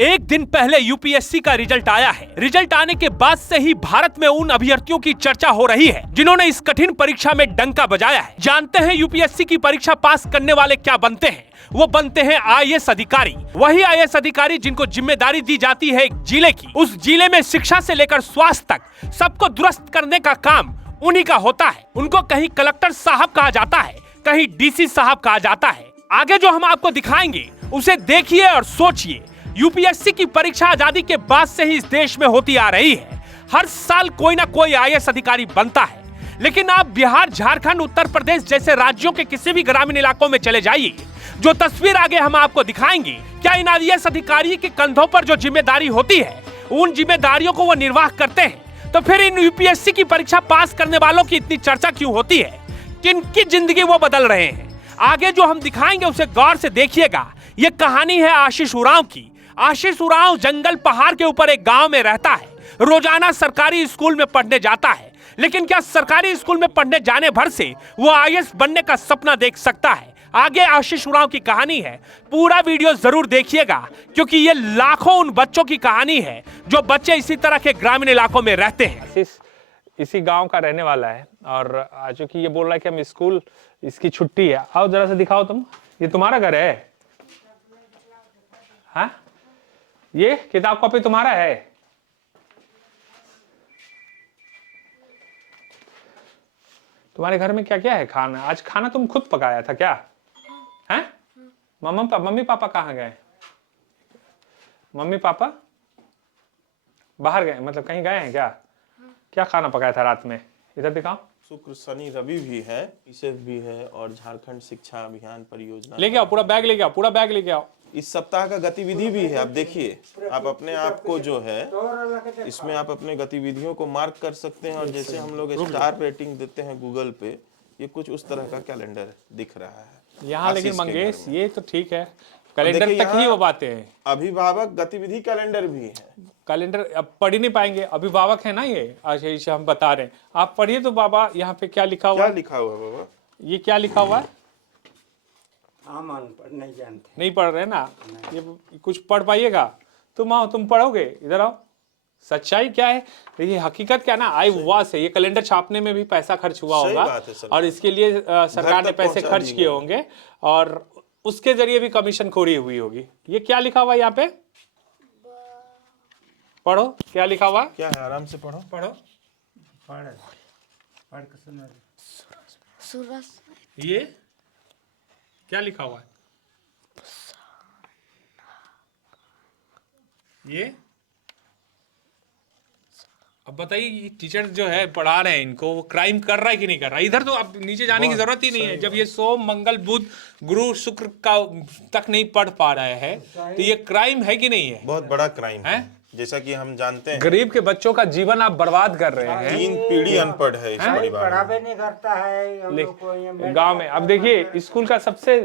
एक दिन पहले यूपीएससी का रिजल्ट आया है। रिजल्ट आने के बाद से ही भारत में उन अभ्यर्थियों की चर्चा हो रही है जिन्होंने इस कठिन परीक्षा में डंका बजाया है। जानते हैं यूपीएससी की परीक्षा पास करने वाले क्या बनते हैं। वो बनते हैं आईएएस अधिकारी। वही आईएएस अधिकारी जिनको जिम्मेदारी दी जाती है एक जिले की। उस जिले में शिक्षा से लेकर स्वास्थ्य तक सबको दुरुस्त करने का काम उन्हीं का होता है। उनको कहीं कलेक्टर साहब कहा जाता है, कहीं डीसी साहब कहा जाता है। आगे जो हम आपको दिखाएंगे उसे देखिए और सोचिए। यूपीएससी की परीक्षा आजादी के बाद से ही इस देश में होती आ रही है। हर साल कोई ना कोई आईएएस अधिकारी बनता है, लेकिन आप बिहार, झारखंड, उत्तर प्रदेश जैसे राज्यों के किसी भी ग्रामीण इलाकों में चले जाइए, जो तस्वीर आगे हम आपको दिखाएंगे, क्या इन आईएएस अधिकारी के कंधों पर जो जिम्मेदारी होती है उन जिम्मेदारियों को वो निर्वाह करते हैं? तो फिर इन यूपीएससी की परीक्षा पास करने वालों की इतनी चर्चा क्यों होती है? किनकी जिंदगी वो बदल रहे हैं? आगे जो हम दिखाएंगे उसे गौर से देखिएगा। ये कहानी है आशीष उरांव की। आशीष उरांव जंगल पहाड़ के ऊपर एक गांव में रहता है। रोजाना सरकारी स्कूल में पढ़ने जाता है, लेकिन क्या सरकारी स्कूल में पढ़ने जाने भर से वो आईएएस बनने का सपना देख सकता है? आगे आशीष उरांव की कहानी है। पूरा वीडियो जरूर देखिएगा, क्योंकि ये लाखों उन बच्चों की कहानी है जो बच्चे इसी तरह के ग्रामीण इलाकों में रहते हैं। आशीष इसी गांव का रहने वाला है और आज की ये बोल रहा है कि हम स्कूल, इसकी छुट्टी है। आओ जरा से दिखाओ तुम, ये तुम्हारा घर है? हाँ, ये किताब कॉपी तुम्हारा है? तुम्हारे घर में क्या क्या है खाना? आज खाना तुम खुद पकाया था क्या? हैं? मम्मी पापा कहाँ गए? मम्मी पापा बाहर गए, मतलब कहीं गए हैं क्या? क्या खाना पकाया था रात में? इधर दिखाओ। शुक्र, शनि, रवि भी है, ईसेफ भी है और झारखंड शिक्षा अभियान परियोजना। लेके आओ, पूरा बैग लेके आओ, पूरा बैग लेके आओ। इस सप्ताह का गतिविधि भी है। आप देखिए, आप अपने आप को जो है इसमें आप अपने गतिविधियों को मार्क कर सकते हैं। और जैसे हम लोग स्टार रेटिंग देते हैं गूगल पे, ये कुछ उस तरह का कैलेंडर दिख रहा है यहाँ। लेकिन मंगेश ये तो ठीक है, कैलेंडर तक ही वो बातें हैं। अभिभावक गतिविधि कैलेंडर भी है। कैलेंडर अब पढ़ ही नहीं पाएंगे, अभिभावक है ना ये आशीष, हम बता रहे हैं। आप पढ़िए तो बाबा, यहाँ पे क्या लिखा हुआ? क्या लिखा हुआ है बाबा? ये क्या लिखा हुआ है? हम अनपढ़ नहीं जानते। नहीं पढ़ रहे ना? ये कुछ पढ़ पाइएगा? तुम आओ, तुम पढ़ोगे, इधर आओ। सच्चाई क्या है, देखिए हकीकत क्या ना, आई हुआ से ये कैलेंडर छापने में भी पैसा खर्च हुआ होगा और इसके लिए सरकार ने पैसे खर्च किए होंगे और उसके जरिए भी कमीशन खोरी हुई होगी। ये क्या लिखा हुआ है यहाँ पे? पढ़ो, क्या लिखा हुआ? क्या है? आराम से पढ़ो। पढ़ो, पढ़ के सुना। ये क्या लिखा हुआ है? ये अब बताइए, टीचर जो है पढ़ा रहे हैं इनको, वो क्राइम कर रहा है कि नहीं कर रहा है? इधर तो अब नीचे जाने की जरूरत ही नहीं है। जब ये सोम, मंगल, बुध, गुरु, शुक्र का तक नहीं पढ़ पा रहे हैं तो ये क्राइम है कि नहीं है? बहुत बड़ा क्राइम है। जैसा कि हम जानते हैं, गरीब के बच्चों का जीवन आप बर्बाद कर रहे हैं। 3 पीढ़ी अनपढ़ है इस परिवार में। पढ़ावे नहीं करता है हम लोग को गांव में। अब देखिए स्कूल का सबसे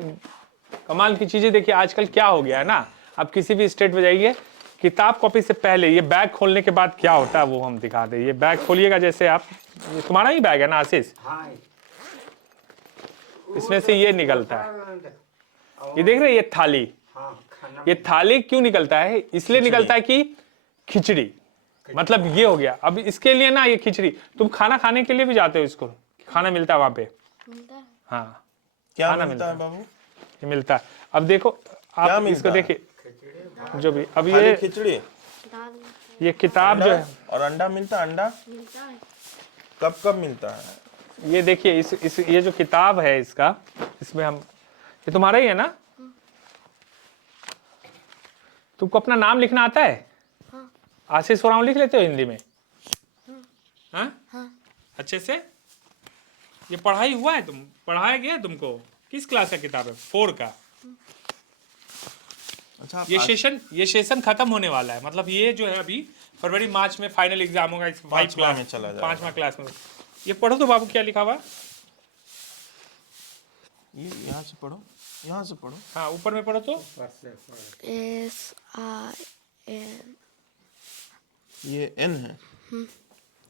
कमाल की चीजें देखिए आजकल क्या हो गया है ना। आप किसी भी स्टेट में जाइए, किताब कॉपी से पहले ये बैग खोलने के बाद क्या होता है वो हम दिखा दें। ये बैग खोलिएगा, जैसे आप, ये तुम्हारा ही बैग है ना आशीष? हाँ। इसमें से ये निकलता है, ये देख रहे हैं, ये थाली। हाँ, ये थाली क्यों निकलता है? इसलिए निकलता है कि खिचड़ी, मतलब ये हो गया। अब इसके लिए ना ये खिचड़ी, तुम खाना खाने के लिए भी जाते हो स्कूल, खाना मिलता है वहां पे? हाँ, क्या खाना मिलता है बाबू? ये मिलता है। अब देखो आप इसको देखिए, जो भी अब खाली ये खिचड़ी, ये किताब जो है, और अंडा मिलता है? अंडा कब कब मिलता है? ये देखिए इस ये जो किताब है इसका, इसमें हम, ये तुम्हारा ही है ना? तुमको अपना नाम लिखना आता है? आशीष उरांव लिख लेते हो हिंदी में? हाँ? अच्छे से? ये पढ़ाई हुआ है, तुम पढ़ाया गया तुमको? किस क्लास का किताब है? 4 का। अच्छा, ये सेशन खत्म होने वाला है, मतलब ये जो है अभी फरवरी मार्च में फाइनल एग्जाम होगा। 5वां में चला जाएगा। 5वां क्लास में। ये पढ़ो तो बाबू, क्या लिखा हुआ? ये यहाँ से पढ़ो, यहाँ से पढ़ो। हाँ, ऊपर में पढ़ो तो SIN। ये N है।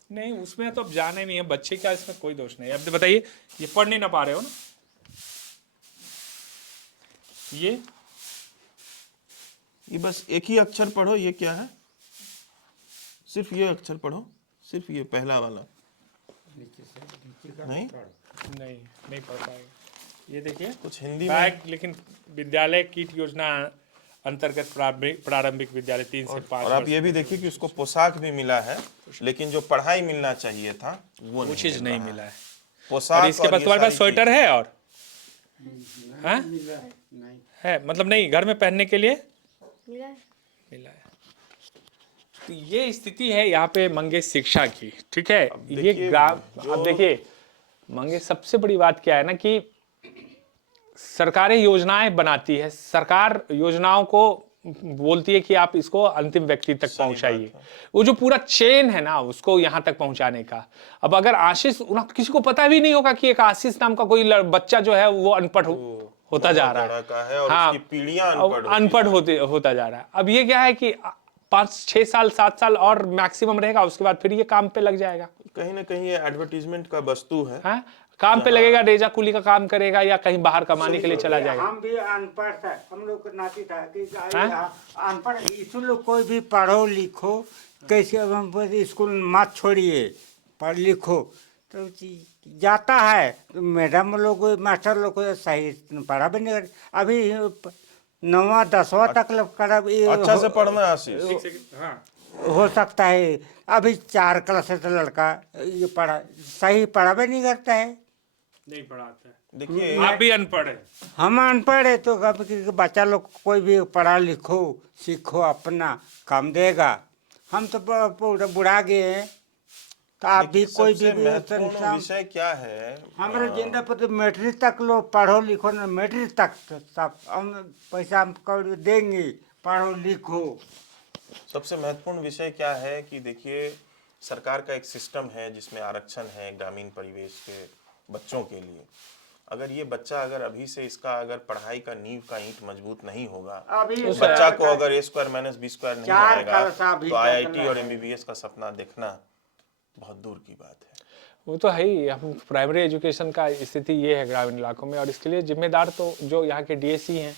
नहीं, उसमें तो अब जाना ही नहीं है, बच्चे का इसमें कोई दोष नहीं है। अब बताइए, ये पढ़ नहीं ना पा रहे हो ना? ये बस एक ही अक्षर पढ़ो, ये क्या है, सिर्फ ये अक्षर पढ़ो, सिर्फ ये पहला वाला। नहीं नहीं पढ़ पाएगा। ये देखिए कुछ हिंदी में, बैग, लेकिन विद्यालय कीट योजना अंतर्गत प्रारंभिक विद्यालय 3 से 5 और आप ये भी देखिए कि उसको पोशाक भी मिला है, लेकिन जो पढ़ाई मिलना चाहिए था वो चीज नहीं मिला है। पोशाक। और इसके बाद तुम्हारे पास स्वेटर है और हाँ नहीं है, मतलब नहीं घर में पहनने के लिए मिला है। मिला है। तो ये स्थिति है यहाँ पे मंगेश शिक्षा की, ठीक है। ये ग्राम, अब देखिए मंगेश, सबसे बड़ी बात क्या है ना कि सरकारें योजनाएं बनाती है, सरकार योजनाओं को बोलती है कि आप इसको अंतिम व्यक्ति तक पहुंचाइए, वो जो पूरा चेन है ना उसको यहाँ तक पहुंचाने का। अब अगर आशीष, किसी को पता भी नहीं होगा कि एक आशीष नाम का कोई बच्चा जो है वो अनपढ़ होता जा रहा है, और हाँ, उसकी पीढ़ियां अनपढ़ होता जा रहा है। अब ये क्या है कि 5-6 साल 7 साल और मैक्सिमम रहेगा, उसके बाद फिर ये काम पे लग जाएगा। कहीं ना कहीं ये एडवर्टीजमेंट का वस्तु है, हाँ? काम पे लगेगा, रेजा कुली का काम करेगा या कहीं बाहर कमाने के लिए चला जाएगा। हम भी अनपढ़ था, हम लोग को नाती था कि अनपढ़, इस लोग कोई भी पढ़ो लिखो, कैसे अब हम स्कूल मत छोड़िए, पढ़ लिखो तो जाता है, तो मैडम लोग मास्टर लोग को सही पढ़ा भी नहीं कर। अभी 9वां 10वां तक करा अच्छा से पढ़ना है आशीष। हो सकता है। अभी 4 क्लास से तो लड़का ये पढ़ा सही पढ़ा भी नहीं करता है, नहीं पढ़ाता है। देखिए आप भी अनपढ़ है। हम अनपढ़ है तो अब बच्चा लोग कोई भी पढ़ा लिखो सीखो, अपना काम देगा। हम तो बुढ़ा गए हैं, तो आप भी कोई भी महत्वपूर्ण विषय क्या है, हमारे जिंदा पर तो मैट्रिक तक लोग पढ़ो लिखो ना, मैट्रिक तक तो सब हम पैसा हम देंगे, पढ़ो लिखो। सबसे महत्वपूर्ण विषय क्या है कि देखिए सरकार का एक सिस्टम है जिसमें आरक्षण है ग्रामीण परिवेश के बच्चों के लिए। अगर ये बच्चा अगर अभी से इसका अगर पढ़ाई का नींव का ईंट मजबूत नहीं होगा, तो बच्चा को अगर A square minus B square नहीं आएगा तो IIT और MBBS का सपना देखना बहुत दूर की बात है। वो तो है ही। हम प्राइमरी एजुकेशन का स्थिति ये है ग्रामीण इलाकों में, और इसके लिए जिम्मेदार तो जो यहाँ के DSC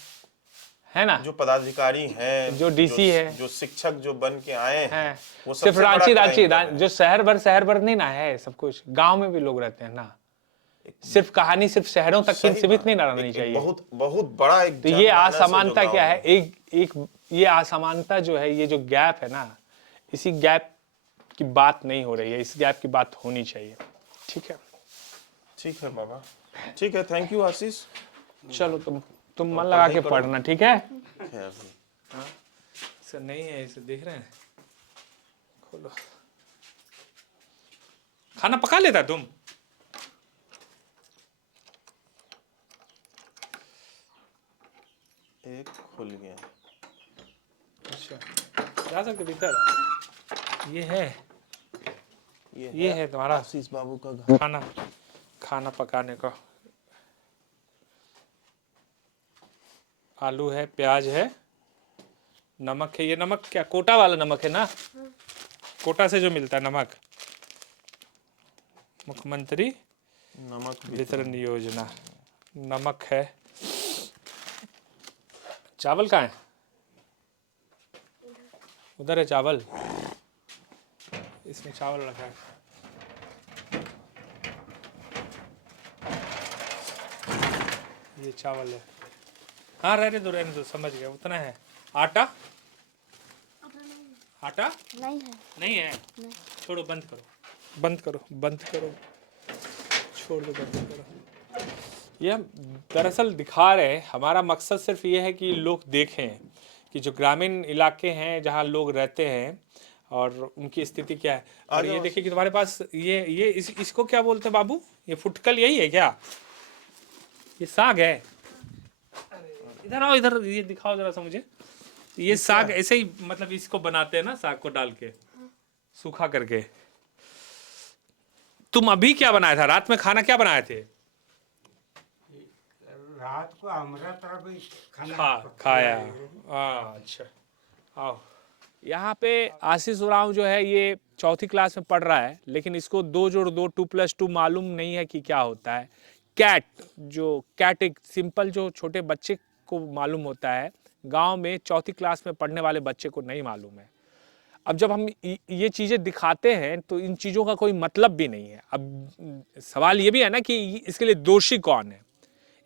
है ना, जो पदाधिकारी हैं, जो DC है, जो शिक्षक जो बन के आए हैं, वो सिर्फ रांची जो शहर भर नहीं ना है, सब कुछ गांव में भी लोग रहते हैं ना। सिर्फ कहानी सिर्फ शहरों तक ही सीमित नहीं रहनी चाहिए। बहुत बड़ा एक, तो ये असमानता क्या है, एक ये असमानता जो है, ये जो गैप है ना, इसी गैप की बात नहीं हो रही है, इस गैप की बात होनी चाहिए। ठीक है बाबा, ठीक है। थैंक यू आशीष। चलो तुम मन लगा के पढ़ना, ठीक है। सर नहीं है, इसे देख रहे हैं, खोलो। खाना पका लेता तुम? एक खुल गया। अच्छा, जा सकते भीतर। ये है तुम्हारा आशीष बाबू का खाना पकाने का। आलू है, प्याज है, नमक है। ये नमक क्या कोटा वाला नमक है ना? कोटा से जो मिलता है नमक, मुख्यमंत्री नमक वितरण योजना। नमक है। चावल कहाँ है? उधर है चावल, इसमें चावल रखा है। ये चावल है। हाँ रहने दो, समझ गया, उतना है। आटा नहीं है। छोड़ो, बंद करो, छोड़ दो, बंद करो। ये हम दरअसल दिखा रहे हैं, हमारा मकसद सिर्फ ये है कि लोग देखें कि जो ग्रामीण इलाके हैं जहाँ लोग रहते हैं और उनकी स्थिति क्या है। और ये देखिए कि तुम्हारे पास इसको क्या बोलते हैं बाबू? ये फुटकल यही है क्या? ये साग है। इधर आओ, इधर ये दिखाओ जरा सा मुझे। ये साग ऐसे ही, मतलब इसको बनाते हैं ना, साग को डाल के सूखा करके। तुम अभी क्या बनाया था? रात में खाना क्या बनाए थे? रात को हमारा तरफ खाना खाया। अच्छा, आओ। यहाँ पे आशीष उरांव जो है ये 4th क्लास में पढ़ रहा है, लेकिन इसको 2 जोड़ 2 2+2 मालूम नहीं है कि क्या होता है। कैट एक सिंपल जो छोटे बच्चे को मालूम होता है गांव में चौथी क्लास में पढ़ने वाले बच्चे को नहीं मालूम है। अब जब हम ये चीज़ें दिखाते हैं तो इन चीज़ों का कोई मतलब भी नहीं है। अब सवाल ये भी है ना कि इसके लिए दोषी कौन है?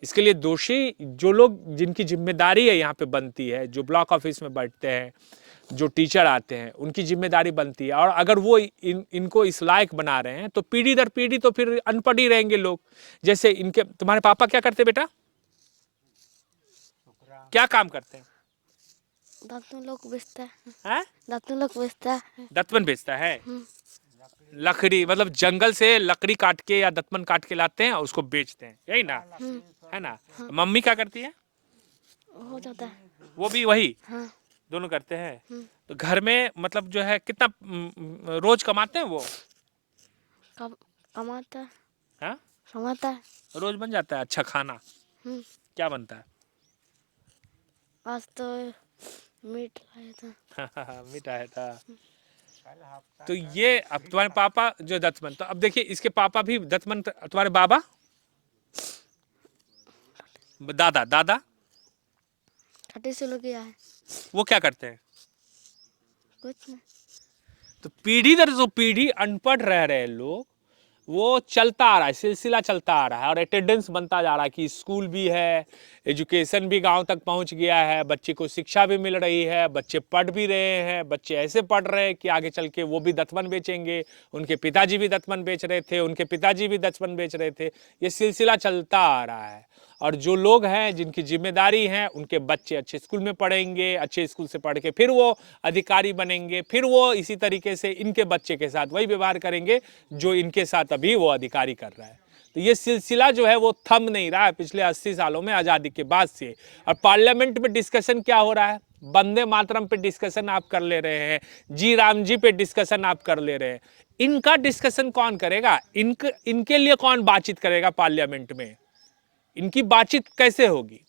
इसके लिए दोषी जो लोग जिनकी जिम्मेदारी है यहाँ पे बनती है, जो ब्लॉक ऑफिस में बैठते हैं, जो टीचर आते हैं, उनकी जिम्मेदारी बनती है। और अगर वो इनको इस लायक बना रहे हैं तो पीढ़ी दर पीढ़ी तो फिर अनपढ़ ही रहेंगे लोग। जैसे इनके तुम्हारे पापा क्या करते बेटा? क्या काम करते हैं? दातुन लोग बेचता है। हैं? दातुन लोग बेचता है। दतमन बेचता है। लकड़ी मतलब जंगल से लकड़ी काट के या दतमन काट के लाते हैं और उसको बेचते हैं, यही ना? है ना? मम्मी क्या करती है? हो जाता है। वो भी वही हाँ। दोनों करते हैं। तो घर में मतलब जो है कितना रोज कमाते हैं वो? कमाता है। हाँ? कमाता है। रोज बन जाता है अच्छा खाना? क्या बनता है? आज तो मीट लाया था। मीट आया था। तो ये अब तुम्हारे पापा जो दतमन, तो अब देखिए इसके पापा भी दतमन, तुम्हारे बाबा दादा दादा छठी से लोग गया है। वो क्या करते हैं? कुछ नहीं। तो पीढ़ी दर जो पीढ़ी अनपढ़ रह रहे लोग, वो चलता आ रहा है, सिलसिला चलता आ रहा है और अटेंडेंस बनता जा रहा है कि स्कूल भी है, एजुकेशन भी गांव तक पहुंच गया है, बच्चे को शिक्षा भी मिल रही है, बच्चे पढ़ भी रहे हैं, बच्चे ऐसे पढ़ रहे हैं कि आगे चल के वो भी दतमन बेचेंगे, उनके पिताजी भी दतमन बेच रहे थे, उनके पिताजी भी दतमन बेच रहे थे। ये सिलसिला चलता आ रहा है। और जो लोग हैं जिनकी जिम्मेदारी है, उनके बच्चे अच्छे स्कूल में पढ़ेंगे, अच्छे स्कूल से पढ़ के फिर वो अधिकारी बनेंगे, फिर वो इसी तरीके से इनके बच्चे के साथ वही व्यवहार करेंगे जो इनके साथ अभी वो अधिकारी कर रहा है। तो ये सिलसिला जो है वो थम नहीं रहा है पिछले 80 सालों में आज़ादी के बाद से। और पार्लियामेंट में डिस्कशन क्या हो रहा है? वंदे मातरम पे डिस्कशन आप कर ले रहे हैं, जी राम जी पे डिस्कशन आप कर ले रहे हैं। इनका डिस्कशन कौन करेगा? इनके लिए कौन बातचीत करेगा पार्लियामेंट में? इनकी बातचीत कैसे होगी?